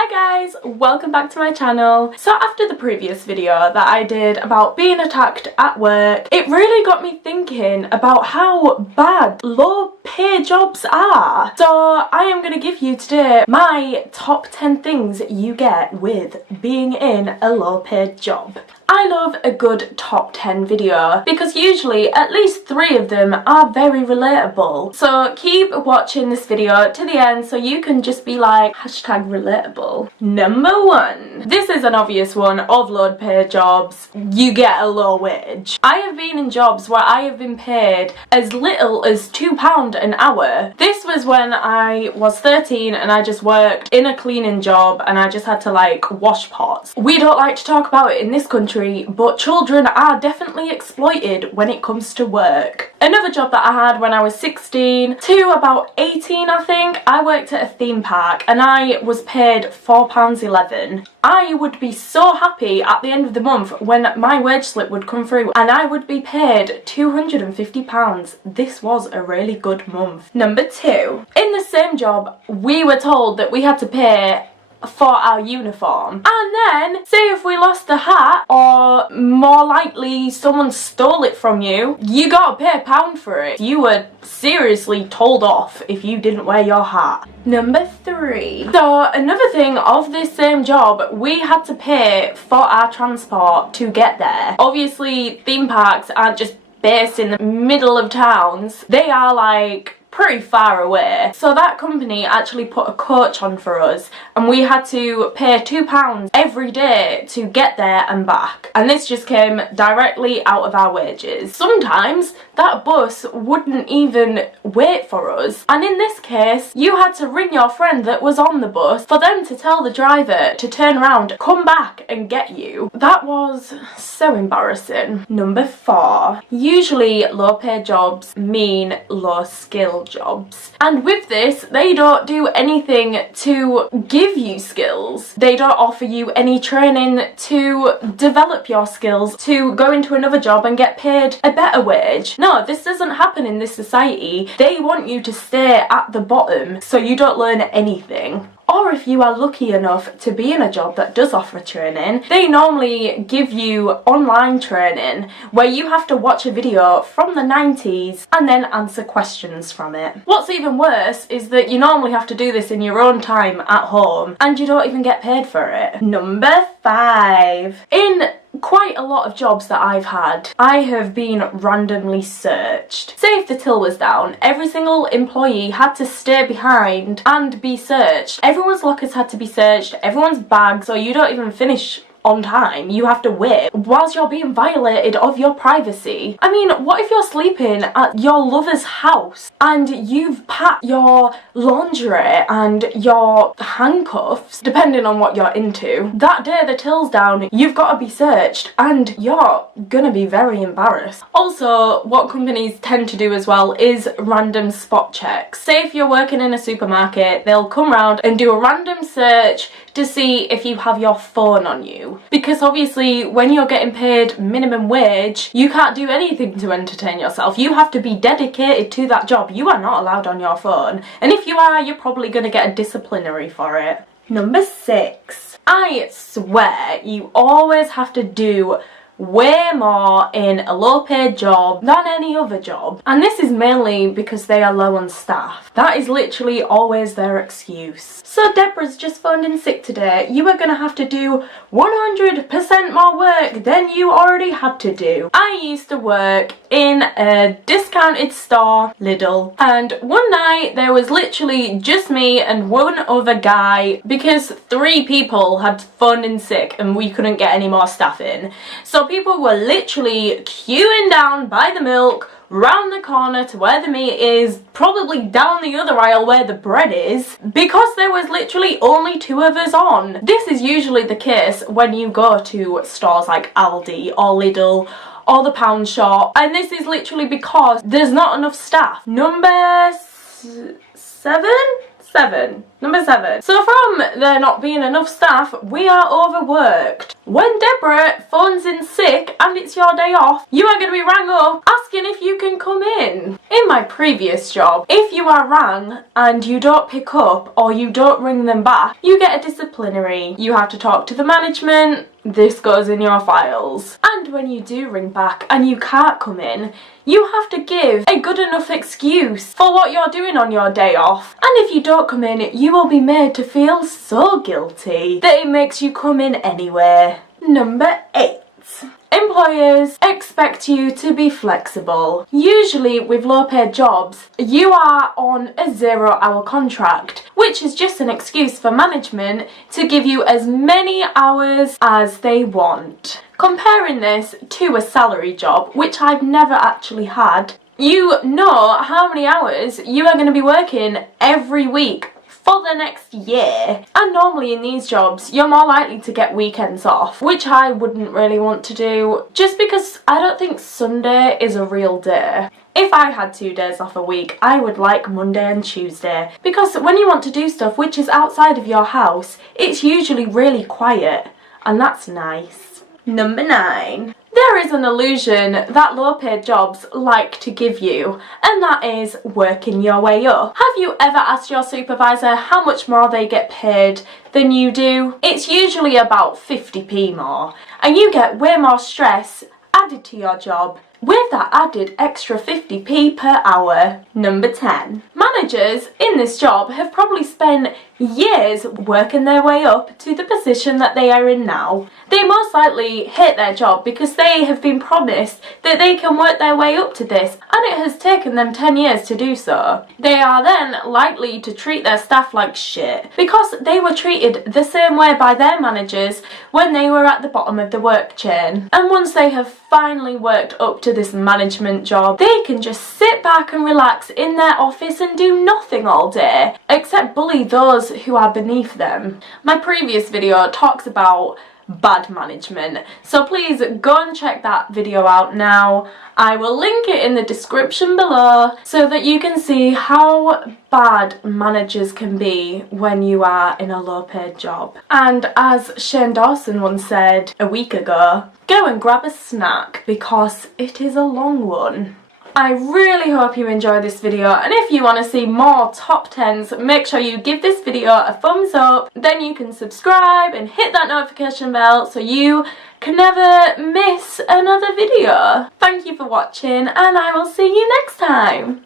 Hi guys, welcome back to my channel. So after the previous video that I did about being attacked at work, it really got me thinking about how bad low pay jobs are. So I am going to give you today my top 10 things you get with being in a low paid job. I love a good top 10 video because usually at least 3 of them are very relatable. So keep watching this video to the end so you can just be like #relatable. Number 1. This is an obvious one of low paid jobs. You get a low wage. I have been in jobs where I have been paid as little as £2 an hour. This was when I was 13 and I just worked in a cleaning job and I just had to like wash pots. We don't like to talk about it in this country, but children are definitely exploited when it comes to work. Another job that I had when I was 16 to about 18 I think, I worked at a theme park and I was paid £4.11. I would be so happy at the end of the month when my wage slip would come through and I would be paid £250. This was a really good month. Number 2. In the same job, we were told that we had to pay for our uniform, and then say if we lost the hat or more likely someone stole it from you, you gotta pay £1 for it. You were seriously told off if you didn't wear your hat. Number 3. So another thing of this same job, we had to pay for our transport to get there. Obviously theme parks aren't just based in the middle of towns, they are like pretty far away. So that company actually put a coach on for us and we had to pay £2 every day to get there and back. And this just came directly out of our wages. Sometimes that bus wouldn't even wait for us. And in this case, you had to ring your friend that was on the bus for them to tell the driver to turn around, come back and get you. That was so embarrassing. Number 4. Usually low paid jobs mean low skill jobs, and with this they don't do anything to give you skills. They don't offer you any training to develop your skills to go into another job and get paid a better wage. No, this doesn't happen in this society. They want you to stay at the bottom so you don't learn anything. Or if you are lucky enough to be in a job that does offer training, they normally give you online training where you have to watch a video from the 90s and then answer questions from it. What's even worse is that you normally have to do this in your own time at home and you don't even get paid for it. Number 5. In quite a lot of jobs that I've had, I have been randomly searched. Say if the till was down, every single employee had to stay behind and be searched. Everyone's lockers had to be searched, everyone's bags, so you don't even finish on time. You have to wait whilst you're being violated of your privacy. I mean, what if you're sleeping at your lover's house and you've packed your lingerie and your handcuffs, depending on what you're into. That day the till's down, you've got to be searched and you're gonna be very embarrassed. Also, what companies tend to do as well is random spot checks. Say if you're working in a supermarket, they'll come round and do a random search to see if you have your phone on you. Because obviously when you're getting paid minimum wage, you can't do anything to entertain yourself. You have to be dedicated to that job. You are not allowed on your phone. And if you are, you're probably going to get a disciplinary for it. Number 6. I swear you always have to do way more in a low paid job than any other job, and this is mainly because they are low on staff. That is literally always their excuse. So Deborah's just phoned in sick today, you are gonna have to do 100% more work than you already had to do. I used to work in a discounted store, Lidl, and one night there was literally just me and one other guy because 3 people had phoned in sick and we couldn't get any more staff in. So people were literally queuing down by the milk, round the corner to where the meat is, probably down the other aisle where the bread is, because there was literally only 2 of us on. This is usually the case when you go to stores like Aldi or Lidl or the pound shop, and this is literally because there's not enough staff. Number 7? Number 7. So from there not being enough staff, we are overworked. When Deborah phones in sick and it's your day off, you are going to be rang up asking if you can come in. In my previous job, if you are rang and you don't pick up or you don't ring them back, you get a disciplinary. You have to talk to the management. This goes in your files. And when you do ring back and you can't come in, you have to give a good enough excuse for what you're doing on your day off. And if you don't come in, you will be made to feel so guilty that it makes you come in anyway. Number 8. Employers expect you to be flexible. Usually with low paid jobs, you are on a 0-hour contract, which is just an excuse for management to give you as many hours as they want. Comparing this to a salary job, which I've never actually had, you know how many hours you are going to be working every week for the next year. And normally in these jobs, you're more likely to get weekends off, which I wouldn't really want to do, just because I don't think Sunday is a real day. If I had 2 days off a week, I would like Monday and Tuesday, because when you want to do stuff which is outside of your house, it's usually really quiet, and that's nice. Number 9. There is an illusion that low-paid jobs like to give you, and that is working your way up. Have you ever asked your supervisor how much more they get paid than you do? It's usually about 50p more, and you get way more stress added to your job with that added extra 50p per hour. Number 10. Managers in this job have probably spent years working their way up to the position that they are in now. They most likely hate their job because they have been promised that they can work their way up to this, and it has taken them 10 years to do so. They are then likely to treat their staff like shit because they were treated the same way by their managers when they were at the bottom of the work chain. And once they have finally worked up to this management job, they can just sit back and relax in their office and do nothing all day except bully those who are beneath them. My previous video talks about bad management, so please go and check that video out now. I will link it in the description below so that you can see how bad managers can be when you are in a low paid job. And as Shane Dawson once said a week ago, go and grab a snack because it is a long one. I really hope you enjoyed this video, and if you want to see more top 10s, make sure you give this video a thumbs up, then you can subscribe and hit that notification bell so you can never miss another video. Thank you for watching, and I will see you next time.